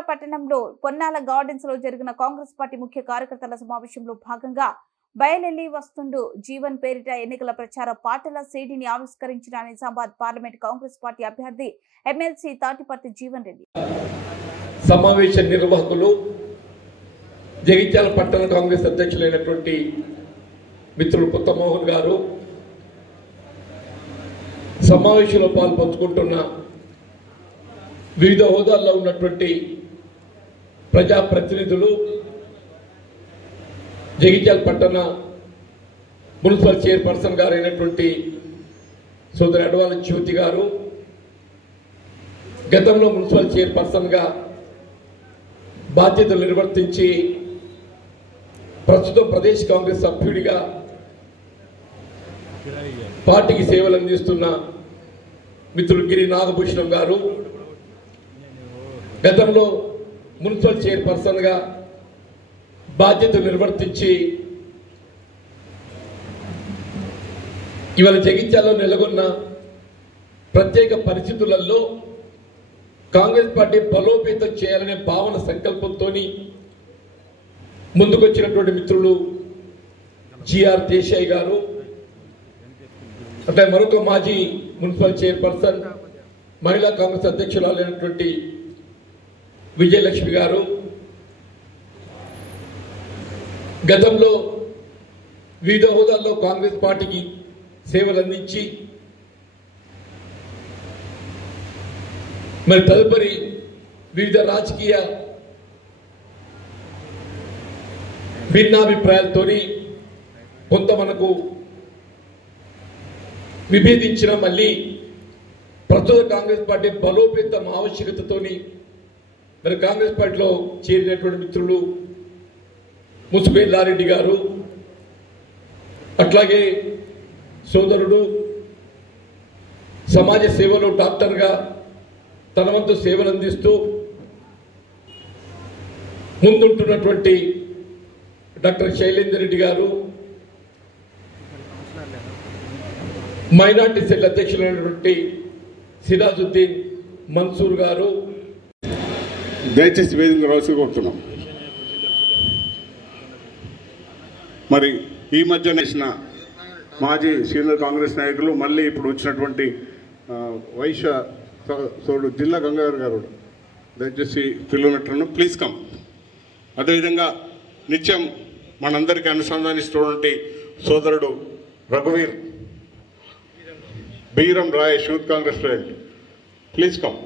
జగిత్యాల పట్టణంలో పొన్నాల గార్డెన్స్ లో జరిగిన కాంగ్రెస్ పార్టీ ముఖ్య కార్యకర్తల సమావేశంలో భాగంగా బయలెల్లి వస్తుండు జీవన్ పేరిట ఎన్నికల ప్రచార పాటల సీడీని ఆవిష్కరించిన నిజామాబాద్ పార్లమెంట్ కాంగ్రెస్ పార్టీ అభ్యర్థి ఎమ్మెల్సీ తాటిపర్తి జీవన్ రెడ్డి. సమావేశ నిర్వాహకులు జగిత్యాల పట్టణ కాంగ్రెస్ అధ్యక్షులైనటువంటి మిత్రులు కొత్త మోహన్ గారు, సమావేశంలో పాల్పంచుకుంటున్న వివిధ హోదాల్లో ఉన్నటువంటి ప్రజాప్రతినిధులు, జగిత్యాల పట్టణ మున్సిపల్ చైర్పర్సన్ గారు అయినటువంటి సోదరి అడవాల జ్యోతి గారు, గతంలో మున్సిపల్ చైర్పర్సన్గా బాధ్యతలు నిర్వర్తించి ప్రస్తుతం ప్రదేశ్ కాంగ్రెస్ సభ్యుడిగా పార్టీకి సేవలు అందిస్తున్న మిత్రులు గిరి నాగభూషణం గారు, గతంలో మున్సిపల్ చైర్పర్సన్గా బాధ్యతలు నిర్వర్తించి ఇవాళ జగిత్యాలలో నెలకొన్న ప్రత్యేక పరిస్థితులలో కాంగ్రెస్ పార్టీ బలోపేతం చేయాలనే భావన సంకల్పంతో ముందుకొచ్చినటువంటి మిత్రులు జిఆర్ దేశాయ్ గారు, అంటే మరొక మాజీ మున్సిపల్ చైర్పర్సన్ మహిళా కాంగ్రెస్ అధ్యక్షురాలైనటువంటి విజయలక్ష్మి గారు, గతంలో వివిధ హోదాల్లో కాంగ్రెస్ పార్టీకి సేవలు అందించి మరి తదుపరి వివిధ రాజకీయ భిన్నాభిప్రాయాలతో కొంత మనకు విభేదించిన మళ్ళీ ప్రస్తుత కాంగ్రెస్ పార్టీ బలోపేతం ఆవశ్యకతతోని మరి కాంగ్రెస్ పార్టీలో చేరినటువంటి మిత్రులు ముసుగు ఎల్లారెడ్డి గారు, అట్లాగే సోదరుడు సమాజ సేవలో డాక్టర్గా తన వంతు సేవలు అందిస్తూ ముందుంటున్నటువంటి డాక్టర్ శైలేందర్ రెడ్డి గారు, మైనార్టీ సెల్ అధ్యక్షులైనటువంటి సిరాజుద్దీన్ మన్సూర్ గారు, దయచేసి వేదిక రాసి కోరుతున్నాం. మరి ఈ మధ్య నేసిన మాజీ సీనియర్ కాంగ్రెస్ నాయకులు మళ్ళీ ఇప్పుడు వచ్చినటువంటి వైశ్య సోడు జిల్లా గంగాధర్ గారు దయచేసి కిలోమీటర్ను ప్లీజ్ కమ్. అదేవిధంగా నిత్యం మనందరికీ అనుసంధానిస్తున్నటువంటి సోదరుడు రఘువీర్ Beeram Rai youth Congress president please come.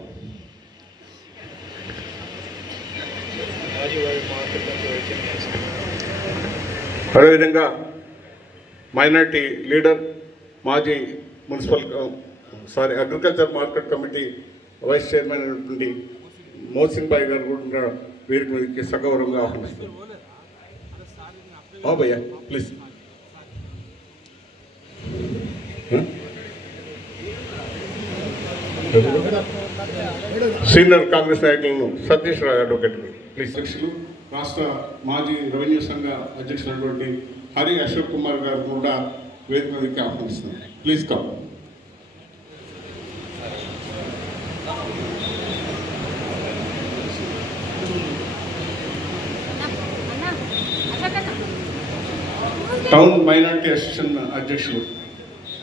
అదేవిధంగా మైనార్టీ లీడర్ మాజీ municipal agriculture market committee vice chairman అయినటువంటి మోహసిన్ భాయ్ గారు కూడా వీరికి మీదకి సగౌరవంగా ఆహ్వానిస్తారు. భయ్యా ప్లీజ్. సీనియర్ కాంగ్రెస్ నాయకులను సతీష్ రావు అడ్వకేట్ ప్లీజ్. అధ్యక్షులు రాష్ట్ర మాజీ రెవెన్యూ సంఘ అధ్యక్షులైనటువంటి హరి అశోక్ కుమార్ గారు కూడా వేదిక మీదకి ఆహ్వానిస్తున్నారు. Please come. Town minority association అధ్యక్షులు